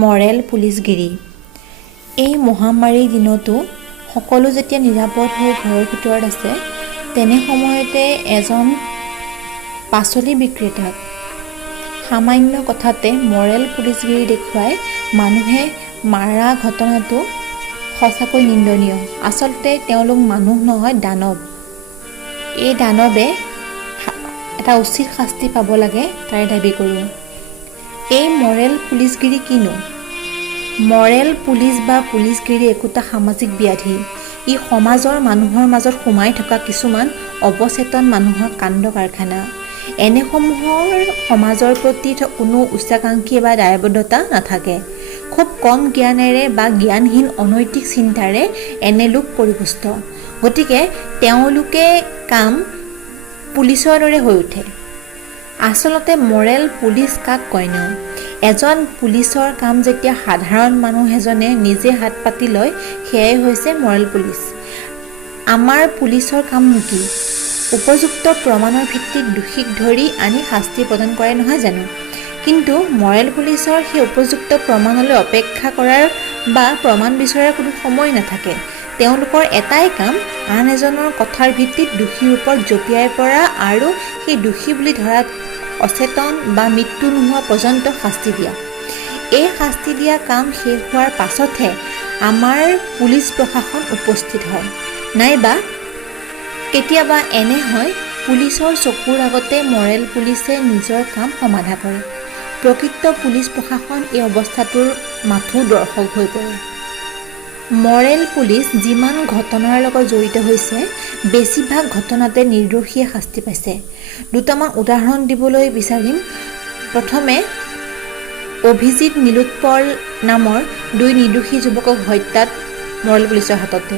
Morrell পুলিচগিৰি। এই মহামাৰীৰ দিনতো সকলো যেতিয়া নিৰাপদ হৈ ঘৰৰ ভিতৰত আছে, তেনে সময়তে এজন পাচলি বিক্ৰেতাক সামান্য কথাতে মৰেল পুলিচগিৰি দেখুৱাই মানুহে মাৰা ঘটনাটো সঁচাকৈ নিন্দনীয়। আচলতে তেওঁলোক মানুহ নহয়, দানৱ। এই দানৱে এটা উচিত শাস্তি পাব লাগে তাৰে দাবী কৰোঁ। এই মৰেল পুলিচগিৰি কিনো? মৰেল পুলিচ বা পুলিচগিৰি একোটা সামাজিক ব্যাধি। ই সমাজৰ মানুহৰ মাজত সোমাই থকা কিছুমান অৱচেতন মানুহৰ কাণ্ড কাৰখানা। এনেসমূহৰ সমাজৰ প্ৰতি কোনো উচ্চাকাংক্ষী বা দায়বদ্ধতা নাথাকে। খুব কম জ্ঞানেৰে বা জ্ঞানহীন অনৈতিক চিন্তাৰে এনে লোক পৰিপুষ্ট। গতিকে তেওঁলোকে কাম পুলিচৰ দৰে হৈ উঠে। আচলতে মৰেল পুলিচ কাক কয়নো? এজন পুলিচৰ কাম যেতিয়া সাধাৰণ মানুহ এজনে নিজে হাত পাতি লয়, সেয়াই হৈছে মৰেল পুলিচ। আমাৰ পুলিচৰ কামনো কি? উপযুক্ত প্ৰমাণৰ ভিত্তিত দোষীক ধৰি আনি শাস্তি প্ৰদান কৰে, নহয় জানো? কিন্তু মৰেল পুলিচৰ সেই উপযুক্ত প্ৰমাণলৈ অপেক্ষা কৰাৰ বা প্ৰমাণ বিচৰাৰ কোনো সময় নাথাকে। তেওঁলোকৰ এটাই কাম, আন এজনৰ কথাৰ ভিত্তিত দোষীৰ ওপৰত জঁপিয়াই পৰা আৰু সেই দোষী বুলি ধৰাত অচেতন বা মৃত্যু নোহোৱা পৰ্যন্ত শাস্তি দিয়া। এই শাস্তি দিয়া কাম শেষ হোৱাৰ পাছতহে আমাৰ পুলিচ প্ৰশাসন উপস্থিত হয়। নাইবা কেতিয়াবা এনে হয়, পুলিচৰ চকুৰ আগতে মৰেল পুলিচে নিজৰ কাম সমাধা কৰে। প্ৰকৃত পুলিচ প্ৰশাসন এই অৱস্থাটোৰ মাথো দৰ্শক হৈ পৰে। মৰেল পুলিচ যিমান ঘটনাৰ লগত জড়িত হৈছে, বেছিভাগ ঘটনাতে নিৰ্দোষীয়ে শাস্তি পাইছে। দুটামান উদাহৰণ দিবলৈ বিচাৰিম। প্ৰথমে অভিজিত নীলোৎপল নামৰ 2 নিৰ্দোষী যুৱকক হত্যাত মৰেল পুলিচৰ হাততে।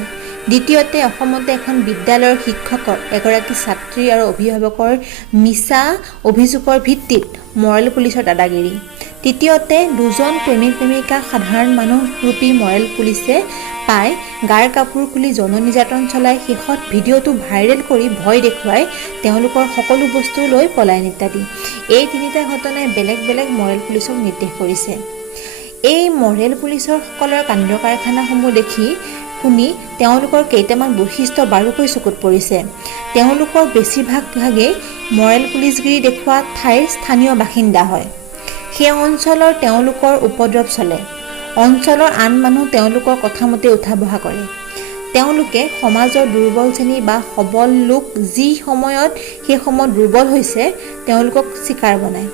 দ্বিতীয়তে অসমতে এখন বিদ্যালয়ৰ শিক্ষকৰ এগৰাকী ছাত্ৰী আৰু অভিভাৱকৰ মিছা অভিযোগৰ ভিত্তিত মৰেল পুলিচৰ দাদাগিৰি। তৃতীয়তে 2জন প্ৰেমিক প্ৰেমিকাক সাধাৰণ মানুহ ৰূপী মৰেল পুলিচে পাই গাৰ কাপোৰ খুলি যৌন নিৰ্যাতন চলাই শেষত ভিডিঅ'টো ভাইৰেল কৰি ভয় দেখুৱাই তেওঁলোকৰ সকলো বস্তু লৈ পলায়ন ইত্যাদি। এই 3টা ঘটনাই বেলেগ বেলেগ মৰেল পুলিচক নিৰ্দেশ কৰিছে। এই মৰেল পুলিচৰ সকলৰ কাণ্ড কাৰখানাসমূহ দেখি শুনি তেওঁলোকৰ কেইটামান বৈশিষ্ট্য বাৰুকৈ চকুত পৰিছে। তেওঁলোকৰ বেছিভাগেই মৰেল পুলিচগিৰি দেখুওৱা ঠাইৰ স্থানীয় বাসিন্দা হয়। সেই অঞ্চলৰ তেওঁলোকৰ উপদ্ৰৱ চলে। অঞ্চলৰ আন মানুহ তেওঁলোকৰ কথামতে উঠা বহা কৰে। তেওঁলোকে সমাজৰ দুৰ্বল শ্ৰেণী বা সবল লোক যি সময়ত সেই সময়ত দুৰ্বল হৈছে, তেওঁলোকক চিকাৰ বনায়।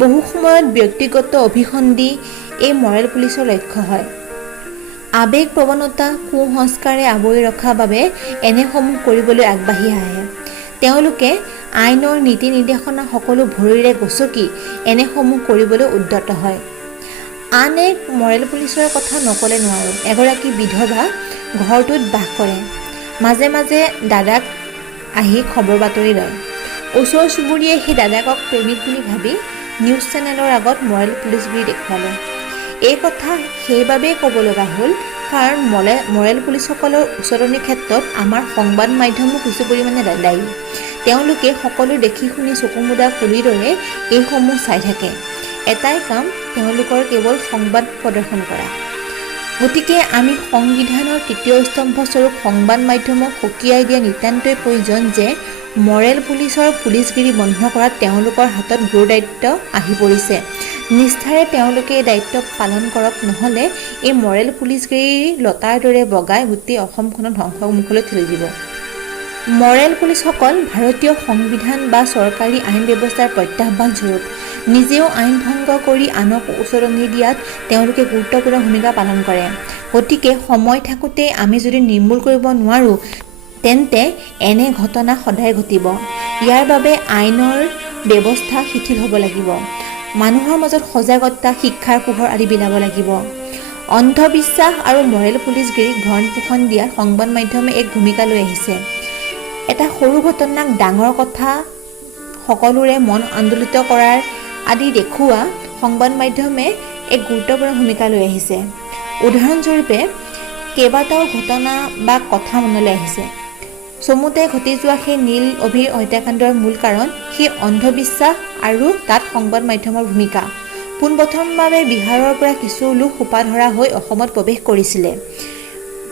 বহু সময়ত ব্যক্তিগত অভিসন্ধি এই মৰেল পুলিচৰ লক্ষ্য হয়। আৱেগ প্ৰৱণতা, কুসংস্কাৰে আৱৰি ৰখাৰ বাবে এনেসমূহ কৰিবলৈ আগবাঢ়ি আহে। তেওঁলোকে আইনৰ নীতি নিৰ্দেশনা সকলো ভৰিৰে গচকি এনেসমূহ কৰিবলৈ উদ্যত হয়। আন এক মৰেল পুলিচৰ কথা নক'লে নোৱাৰোঁ। এগৰাকী বিধৱা ঘৰটোত বাস কৰে। মাজে মাজে দাদাক আহি খবৰ বাতৰি লয়। ওচৰ চুবুৰীয়াই সেই দাদাকক প্ৰেমিক বুলি ভাবি নিউজ চেনেলৰ আগত মৰেল পুলিচগিৰি দেখুৱালে। এই কথা সেইবাবেই ক'ব লগা হ'ল, কাৰণ মৰেল পুলিচসকলৰ উচতনিৰ ক্ষেত্ৰত আমাৰ সংবাদ মাধ্যমো কিছু পৰিমাণে দায়ী। তেওঁলোকে সকলো দেখি শুনি চকু মুদা কুলিৰ দৰে এইসমূহ চাই থাকে। এটাই কাম তেওঁলোকৰ কেৱল সংবাদ প্ৰদৰ্শন কৰা। গতিকে আমি সংবিধানৰ 3য় স্তম্ভস্বৰূপ সংবাদ মাধ্যমক সকীয়াই দিয়া নিতান্তই প্ৰয়োজন যে মৰেল পুলিচৰ পুলিচগিৰি বন্ধ কৰাত তেওঁলোকৰ হাতত গুৰু দায়িত্ব আহি পৰিছে। নিষ্ঠাৰে তেওঁলোকে এই দায়িত্ব পালন কৰক, নহ'লে এই মৰেল পুলিচগিৰি লতাৰ দৰে বগাই গোটেই অসমখনত ধ্বংসৰ মুখলৈ ঠেলি দিব। মৰেল পুলিচসকল ভাৰতীয় সংবিধান বা চৰকাৰী আইন ব্যৱস্থাৰ প্ৰত্যাহ্বান স্বৰূপ। নিজেও আইন ভংগ কৰি আনক উচতনি দিয়াত তেওঁলোকে গুৰুত্বপূৰ্ণ ভূমিকা পালন কৰে। গতিকে সময় থাকোঁতে আমি যদি নিৰ্মূল কৰিব নোৱাৰোঁ, তেন্তে এনে ঘটনা সদায় ঘটিব। ইয়াৰ বাবে আইনৰ ব্যৱস্থা শিথিল হ'ব লাগিব। মানুহৰ মাজত সজাগতা, শিক্ষাৰ পোহৰ আদি বিলাব লাগিব। অন্ধবিশ্বাস আৰু মৰেল পুলিচগিৰিক ভৰণ পোষণ দিয়াত সংবাদ মাধ্যমে এক ভূমিকা লৈ আহিছে। এটা সৰু ঘটনাক ডাঙৰ কথা, সকলোৰে মন আন্দোলিত কৰাৰ আদি দেখুওৱা সংবাদ মাধ্যমে এক গুৰুত্বপূৰ্ণ ভূমিকা লৈ আহিছে। উদাহৰণস্বৰূপে কেইবাটাও ঘটনা বা কথা মনলৈ আহিছে। চমুতে ঘটি যোৱা সেই নীল অভিৰ হত্যাকাণ্ডৰ মূল কাৰণ সেই অন্ধবিশ্বাস আৰু তাত সংবাদ মাধ্যমৰ ভূমিকা। পোনপ্ৰথমভাৱে বিহাৰৰ পৰা কিছু লোক সোপা ধৰা হৈ অসমত প্ৰৱেশ কৰিছিলে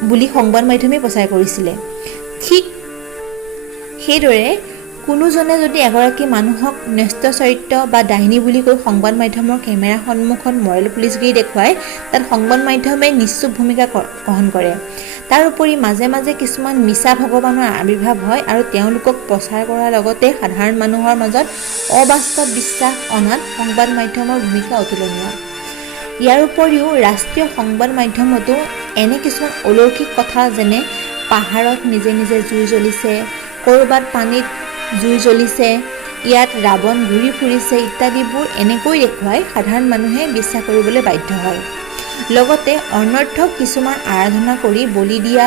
বুলি সংবাদ মাধ্যমে প্ৰচাৰ কৰিছিলে। ঠিক সেইদৰে কোনোজনে যদি এগৰাকী মানুহক ন্যস্ত চৰিত্ৰ বা ডাইনী বুলি কৈ সংবাদ মাধ্যমৰ কেমেৰা সন্মুখত মৰেল পুলিচগিৰি দেখুৱায়, তাত সংবাদ মাধ্যমে নিশ্চুপ ভূমিকা গ্ৰহণ কৰে। তাৰ উপৰি মাজে মাজে কিছুমান মিছা ভগৱানৰ আৱিৰ্ভাৱ হয় আৰু তেওঁলোকক প্ৰচাৰ কৰাৰ লগতে সাধাৰণ মানুহৰ মাজত অবাস্তৱ বিশ্বাস অনাত সংবাদ মাধ্যমৰ ভূমিকা অতুলনীয়। ইয়াৰ উপৰিও ৰাষ্ট্ৰীয় সংবাদ মাধ্যমতো এনে কিছুমান অলৌকিক কথা যেনে পাহাৰত নিজে নিজে জুই জ্বলিছে, ক'ৰবাত পানীত জুই জ্বলিছে, ইয়াত ৰাৱণ ঘূৰি ফুৰিছে ইত্যাদিবোৰ এনেকৈ দেখুৱাই সাধাৰণ মানুহে বিশ্বাস কৰিবলৈ বাধ্য হয়। লগতে অনৰ্থক কিছুমান আৰাধনা কৰি বলি দিয়া,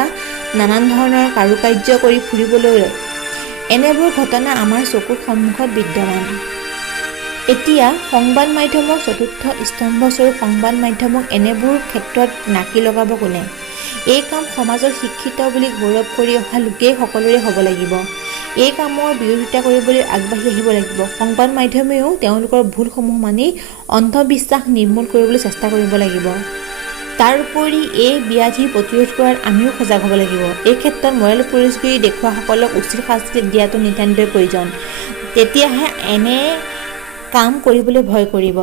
নানান ধৰণৰ কাৰুকাৰ্য কৰি ফুৰিবলৈ লয়। এনেবোৰ ঘটনা আমাৰ চকুৰ সন্মুখত বিদ্যমান। এতিয়া সংবাদ মাধ্যমৰ চতুৰ্থ স্তম্ভস্বৰূপ সংবাদ মাধ্যমক এনেবোৰ ক্ষেত্ৰত নাকি লগাব কোনে? এই কাম সমাজৰ শিক্ষিত বুলি গৌৰৱ কৰি অহা লোকেই সকলোৰে হ'ব লাগিব। এই কামৰ বিৰোধিতা কৰিবলৈ আগবাঢ়ি আহিব লাগিব। সংবাদ মাধ্যমেও তেওঁলোকৰ ভুলসমূহ মানি অন্ধবিশ্বাস নিৰ্মূল কৰিবলৈ চেষ্টা কৰিব লাগিব। তাৰ উপৰি এই ব্যাধি প্ৰতিৰোধ কৰাত আমিও সজাগ হ'ব লাগিব। এই ক্ষেত্ৰত মৰেল পুলিচগিৰি দেখুওৱাসকলক উচিত শাস্তি দিয়াটো নিতান্তই প্ৰয়োজন। তেতিয়াহে এনে কাম কৰিবলৈ ভয় কৰিব।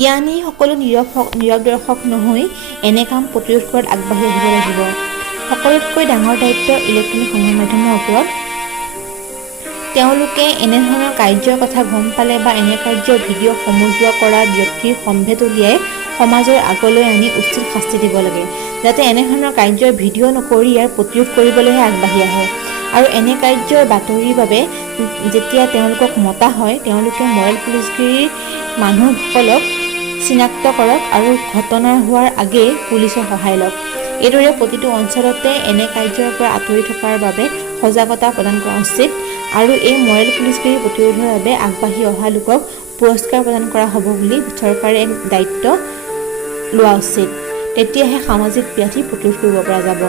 জ্ঞানী সকলো নীৰৱ দৰ্শক নহৈ এনে কাম প্ৰতিৰোধ কৰাত আগবাঢ়ি আহিব লাগিব। সকলোতকৈ ডাঙৰ দায়িত্ব ইলেক্ট্ৰনিক সংবাদ মাধ্যমৰ ওপৰত। তেওঁলোকে এনেধৰণৰ কাৰ্যৰ কথা গম পালে বা এনে কাৰ্যৰ ভিডিঅ' সমজুৱা কৰা ব্যক্তিৰ সম্ভেদ উলিয়াই সমাজৰ আগলৈ আনি উচিত শাস্তি দিব লাগে, যাতে এনেধৰণৰ কাৰ্যৰ ভিডিঅ' নকৰি ইয়াৰ প্ৰতিৰোধ কৰিবলৈহে আগবাঢ়ি আহে। আৰু এনে কাৰ্যৰ বাতৰিৰ বাবে যেতিয়া তেওঁলোকক মতা হয়, তেওঁলোকে মৰেল পুলিচগিৰিৰ মানুহসকলক চিনাক্ত কৰক আৰু ঘটনা হোৱাৰ আগেয়ে পুলিচৰ সহায় লওক। এইদৰে প্ৰতিটো অঞ্চলতে এনে কাৰ্যৰ পৰা আঁতৰি থকাৰ বাবে সজাগতা প্ৰদান কৰা উচিত আৰু এই মৰেল পুলিচগিৰি প্ৰতিৰোধৰ বাবে আগবাঢ়ি অহা লোকক পুৰস্কাৰ প্ৰদান কৰা হ'ব বুলি চৰকাৰে এক দায়িত্ব লোৱা উচিত। তেতিয়াহে সামাজিক ব্যাধি প্ৰতিৰোধ কৰিব পৰা যাব।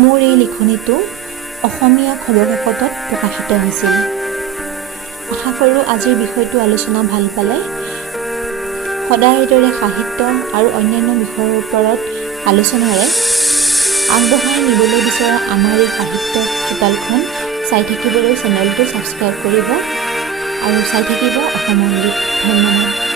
মোৰ এই লিখনিটো অসমীয়া খবৰ কাকতত প্ৰকাশিত হৈছিল। আশা কৰোঁ আজিৰ বিষয়টো আলোচনা ভাল পালে। সদায় এইদৰে সাহিত্য আৰু অন্যান্য বিষয়ৰ ওপৰত আলোচনাৰে আগবঢ়াই নিবলৈ বিচৰা আমাৰ এই সাহিত্য চোতালখন চাই থাকিবলৈ চেনেলটো ছাবস্ক্ৰাইব কৰিব আৰু চাই থাকিব অসমৰ গীত। ধন্যবাদ।